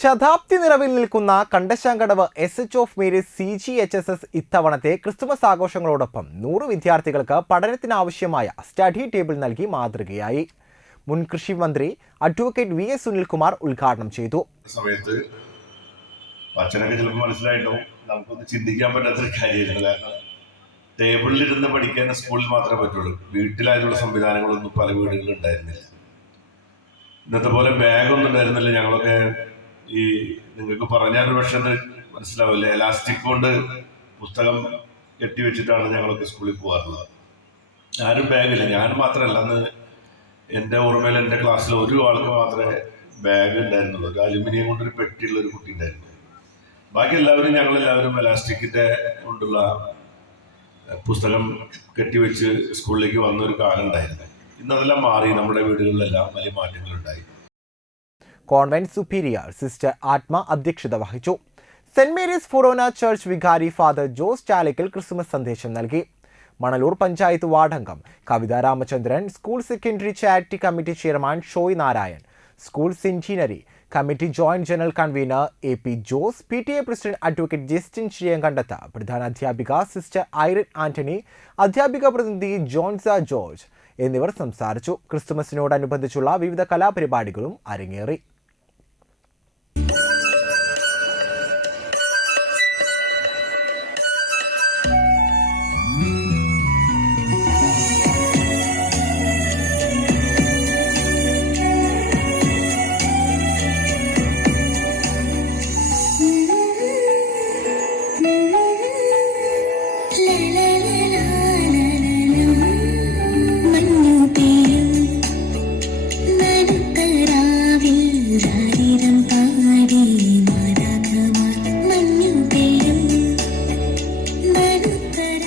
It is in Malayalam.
ശതാബ്ദി നിറവിൽ നിൽക്കുന്ന Kandassankadavu SH of Mary's CGHSS ഇത്തവണത്തെ ക്രിസ്തുമസ് ആഘോഷങ്ങളോടൊപ്പം 100 വിദ്യാർത്ഥികൾക്ക് പഠനത്തിനാവശ്യമായ സ്റ്റഡി ടേബിൾ നൽകി മാതൃകയായി. മുൻ കൃഷി മന്ത്രി അഡ്വക്കേറ്റ് VS സുനിൽകുമാർ ഉദ്ഘാടനം ചെയ്തു. സമയത്ത് അച്ഛനൊക്കെ ചിലപ്പോൾ മനസ്സിലായിട്ടും നമുക്കൊന്ന് ചിന്തിക്കാൻ പറ്റാത്തൊരു കാര്യമായിരുന്നു. കാരണം ടേബിളിലിരുന്ന് പഠിക്കാൻ സ്കൂളിൽ മാത്രമേ പറ്റുള്ളൂ. വീട്ടിലായിട്ടുള്ള സംവിധാനങ്ങളൊന്നും പല വീടുകളിലും ഉണ്ടായിരുന്നില്ല. ഇന്നത്തെ പോലെ ബാഗൊന്നും ഉണ്ടായിരുന്നില്ല. ഞങ്ങളൊക്കെ ഈ നിങ്ങൾക്ക് പറഞ്ഞാൽ പക്ഷേ മനസ്സിലാവില്ല, എലാസ്റ്റിക് കൊണ്ട് പുസ്തകം കെട്ടിവെച്ചിട്ടാണ് ഞങ്ങളൊക്കെ സ്കൂളിൽ പോകാറുള്ളത്. ആരും ബാഗില്ല. ഞാൻ മാത്രമല്ല, അന്ന് എൻ്റെ ഓർമ്മയിൽ എൻ്റെ ക്ലാസ്സിൽ ഒരു ആൾക്ക് മാത്രമേ ബാഗ് ഉണ്ടായിരുന്നുള്ളൂ. ഒരു അലുമിനിയം കൊണ്ടൊരു പെട്ടിയുള്ള ഒരു കുട്ടി ഉണ്ടായിരുന്നു. ബാക്കി എല്ലാവരും ഞങ്ങളെല്ലാവരും എലാസ്റ്റിക്കിൻ്റെ കൊണ്ടുള്ള പുസ്തകം കെട്ടിവെച്ച് സ്കൂളിലേക്ക് വന്നൊരു കാലം ഉണ്ടായിരുന്നു. ഇന്നതെല്ലാം മാറി. നമ്മുടെ വീടുകളിലെല്ലാം വലിയ മാറ്റങ്ങളുണ്ടായി. കോൺവെന്റ് സുപ്പീരിയർ സിസ്റ്റർ ആത്മ അധ്യക്ഷത വഹിച്ചു. സെന്റ് മേരീസ് ഫൊറോന ചർച്ച് വികാരി ഫാദർ ജോസ് ചാലക്കൽ ക്രിസ്മസ് സന്ദേശം നൽകി. മണലൂർ പഞ്ചായത്ത് വാർഡംഗം Kavitha Ramachandran, school secondary charity committee chairman Shoy Narayan, school centenary committee joint general convener AP Jose, PTA president advocate Justin Chiriyankandath, പ്രധാന അധ്യാപിക സിസ്റ്റർ ഐറിൻ ആന്റണി, അധ്യാപിക പ്രതിനിധി ജോൺസ ജോർജ് എന്നിവർ സംസാരിച്ചു. ക്രിസ്തുമസിനോടനുബന്ധിച്ചുള്ള വിവിധ കലാപരിപാടികളും അരങ്ങേറി. ിൽ